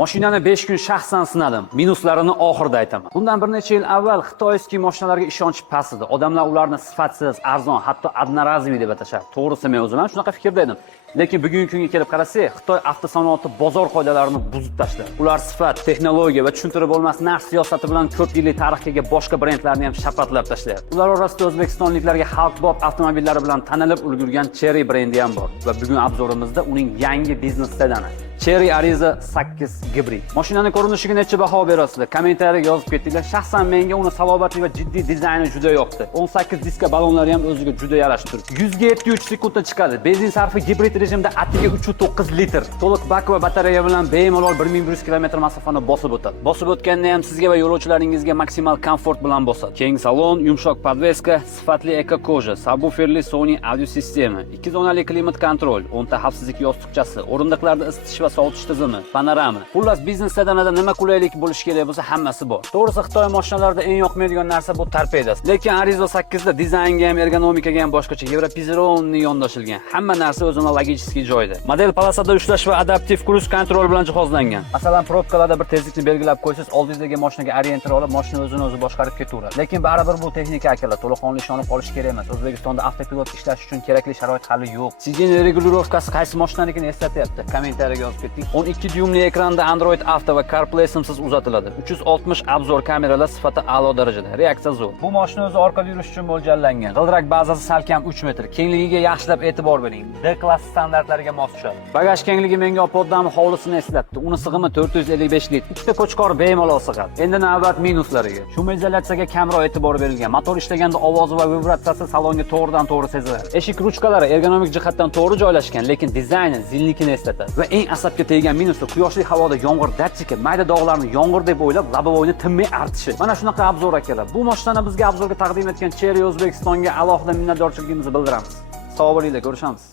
Mashinani 5 kun shaxsan sinadim. Minuslarini oxirida aytaman. Bundan bir necha yil avval xitoyskiy mashinalarga ishonch past edi. Odamlar ularni sifatsiz, arzon, hatto одноразовый deb atashardi. To'g'risi men o'zim ham shunaqa fikrda edim. Lekin bugungi kunga kelib qarasak, Xitoy avtosanoati bozor qoidalarini buzib tashladi. Ular sifat, texnologiya va tushuntirib bo'lmas narx siyosati bilan ko'p yillik tarixga ega boshqa brendlarni ham shapatlab tashlayapti. Ular orasida o'zbekistonliklarga xalqbop avtomobillari bilan tanilib ulgurgan Chery brendi ham bor va bugun obzorimizda uning yangi biznes sedani Chery Ariza 8 gibrid. Mashinani ko'rinishiga necha baho berasizlar? Kommentariyga yozib ketinglar. Shaxsan menga uni salobatli va jiddiy dizayni juda yoqdi. 18 diska ballonlari ham o'ziga juda yarashib turibdi. 100 ga 73 sekundda chiqadi. Benzin sarfi gibrid rejimda atiga 3.9 litr. To'liq bak va batareya bilan bemalol 1100 km masofani bosib o'tadi. Bosib o'tganda ham sizga va yo'lovchilaringizga maksimal komfort bilan bosadi. Keng salon, yumshoq podveska, sifatli eko-koja, subwooferli Sony audio sistema, 2 zonali klimat kontrol, 10 ta xavfsizlik yostiqchasi, o'rindiqlarda isitish va sovutish tizimi, panorama. Xullas biznes sedanida nima qulaylik bo'lishi kerak bo'lsa hammasi bor. To'g'risi Xitoy mashinalarida eng yoqmaydigan narsa bu torpedasi. Lekin Ariza 8 da dizaynga ham, ergonomikaga ham boshqacha. Yevropizironni yondashilgan. Hamma narsa o'zini logichskiy joyida. Model palasada ushlash va adaptiv cruise control bilan jihozlangan. Masalan, probkalarda bir tezlikni belgilab qo'ysangiz, oldingizdagi mashinaga orientir olib, mashina o'zini o'zi boshqarib ketaveradi. Lekin baribir bu texnika akalar, to'laqonli ishonib olish kerak emas. O'zbekistonda avtopilot ishlash uchun kerakli sharoit hali yo'q. Sidin regulirovkasi qaysi mashinanikini eslatyapti? Kommentariyaga yozib keting. 12 dyumli ekranda Android Auto va CarPlay simsiz uzatiladi. 360 obzor kameralar sifati a'lo darajada. Reaksiya zo'r. Bu mashina o'zi orqada yurish uchun mo'ljallangan. G'ildirak bazasi salkam 3 metr. Kengligiga yaxshilab e'tibor bering. D-klass standartlariga mos tushadi. Bagaj kengligi menga Opod'dan hovlisini eslatdi. Uni sig'imi 455 litr. Ikkita ko'chqor bemalol sig'adi. Endi navbat minuslariga. Shumoizolyatsiyaga kamroq e'tibor berilgan. Motor ishlaganda ovozi va vibratsiyasi salonga to'g'ridan-to'g'ri seziladi. Eshik ruchkalari ergonomik jihatdan to'g'ri joylashgan, lekin dizayni zilnikini eslatadi. Va eng asabga teggan minusi quyoshli havoda yomg'ir datchiki mayda dog'larni yomg'ir deb o'ylab lobovойni tinmay artishi. Mana shunaqa obzor akalar. Bu mashinani bizga obzorga taqdim etgan Chery O'zbekistonga alohida minnatdorchiligimizni bildiramiz. Sog' bo'linglar, ko'rishamiz.